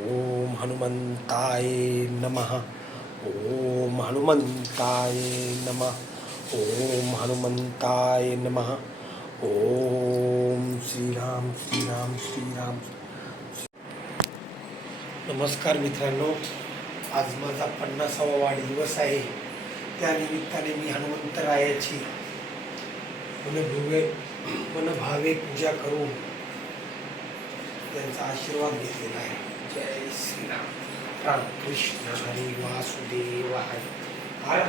ओम हनुमंताय नमः। ओम हनुमंताय नमः। ओम हनुमंताय नमः। ओम श्रीराम श्रीराम श्रीराम। नमस्कार मित्रांनो आज माझा पन्नासावा वाढदिवस आहे. त्यानिमित्ताने मी हनुमंतरायाची मनभुवे मनभावे पूजा करून त्यांचा आशीर्वाद घेतलेला आहे. जय श्रीराम राम कृष्ण हरी वासुदेव हरी हर हर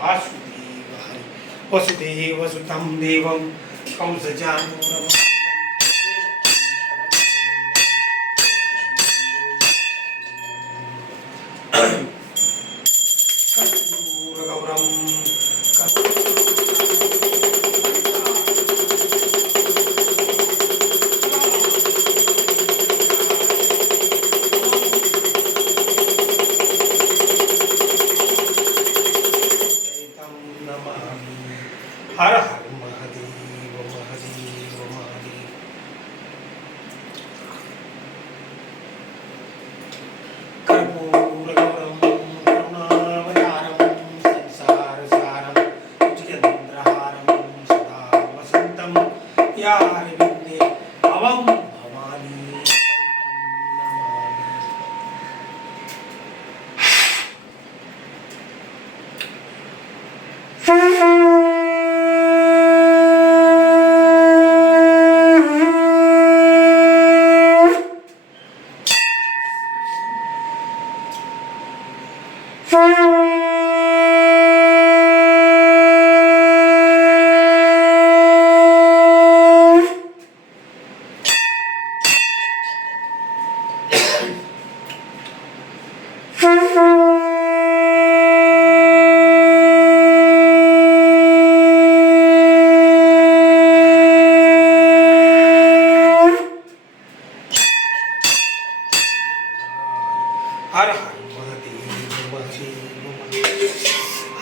वासुदेव वसुदेव सुतं देवं कंसजानूरमर्दनं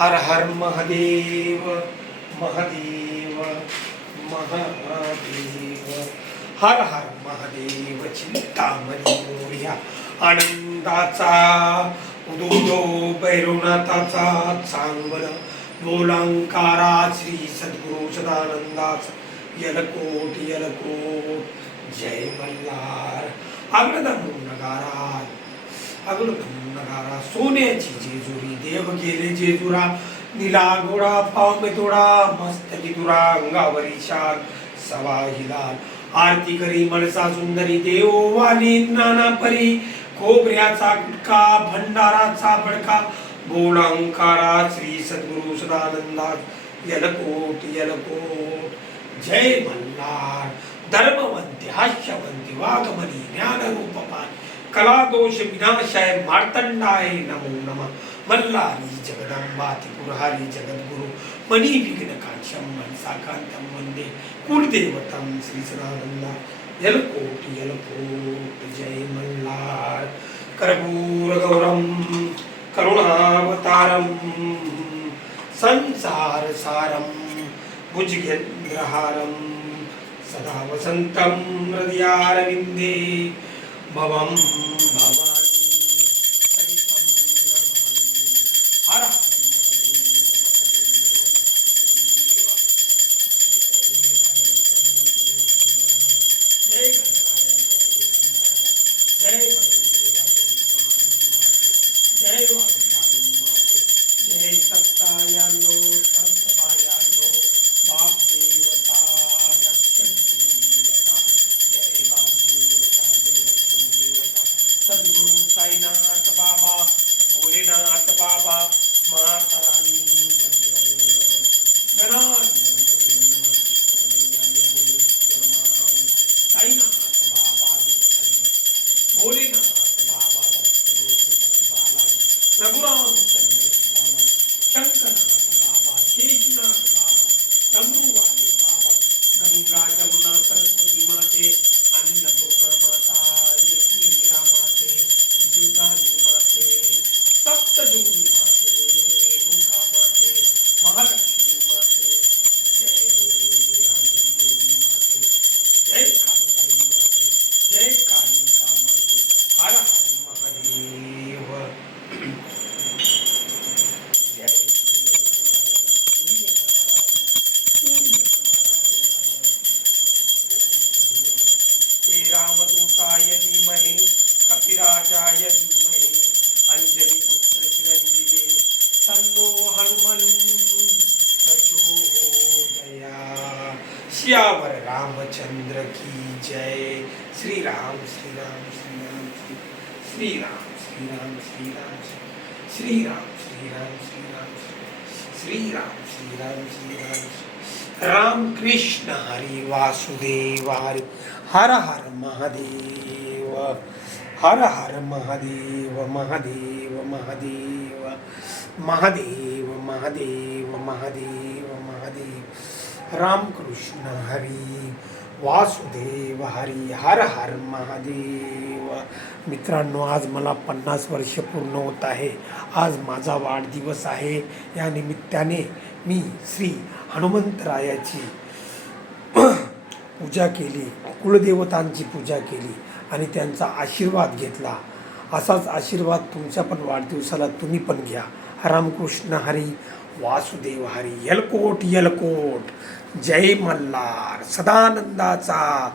हर हर महादेव महादेव महादेव। हर हर महादेव चिंतामणी मोर्या आनंदाचा उदो भैरवनाथाचा चांगल बोलांकारा श्री सद्गुरु सदानंदाचा यलकोट यलकोट जय मल्हार। अग्रदमू नगारा नगारा सोन्याची जेजुरी देव गेले जेजुरा निला गोडा पाव में तोडा मस्त दुरा अंगावरी शाल सवा हिलाल आरती करी मनसा सुंदरी देव वाली नाना परी. खोबऱ्याचा गुटका भंडाराचा बडका बोलांकारा श्री सद्गुरु सदानंदा यलकोट यलकोट. जय मल्हार धर्मवंती हास्यवंती वाघमणी ज्ञानरूपपान कला दोष विनाशाय मार्तंडाय नमो नमः। मल्लारी जगदंबा त्रिपुरहारी जगद्गुरु मणी विघ्न कांक्षम मनसाकांतम वंदे कुलदेवतम श्री सदानंदा यलकोट यलकोट जय मल्हार कर्पूर गौरम करुणावतारम संसार सारम भुजगेन्द्रहारम सदा वसन्तं हृदयारविन्दे। भवं भवानी हर जय गणराय जय जय जय सत्तायानो संतमायानो बाप देव साईनाथ बाबा भोलेनाथ बाबा माता राणी साईनाथ बाबा भोलेनाथ बाबा रघुराम शंकरनाथ बाबा शेषनाथ बाबा डमरू बाबा गंगा जमुना सरस्वती माते माता જીવતાની માટે સપ્તયોગી માટે રેણુકા માટે મહાલક્ષ્મી માટે જય રાજદેવી માટે જય કાળુબાઈ માટે જય કાલિકા માટે હર હર મહાદેવ જય રામદૂતાય ધીમહી कपिराजाय धीमहि तन्नो हनुमन प्रचोदया। श्यावर रामचंद्र की जय। श्री राम श्री राम श्री राम श्री राम श्री राम श्री राम श्री राम श्री राम श्री राम श्री राम श्री राम श्री राम राम कृष्ण हरि वासुदेव हरि हर हर महादेव। हर हर महादेव महादेव महादेव महादेव महादेव महादेव महादेव। रामकृष्ण हरी वासुदेव हरी हर हर महादेव। मित्रांनो आज मला पन्नास वर्ष पूर्ण होत आहे. आज माझा वाढदिवस आहे. या निमित्ताने मी श्री हनुमंतरायाची पूजा केली कुलदेवतांची पूजा केली आणि त्यांचा आशीर्वाद घेतला. असाच आशीर्वाद तुमच्या पण वाढदिवसाला तुम्ही पण घ्या. रामकृष्ण हरी वासुदेव हरी यलकोट यलकोट. जय मल्हार सदानंदाचा.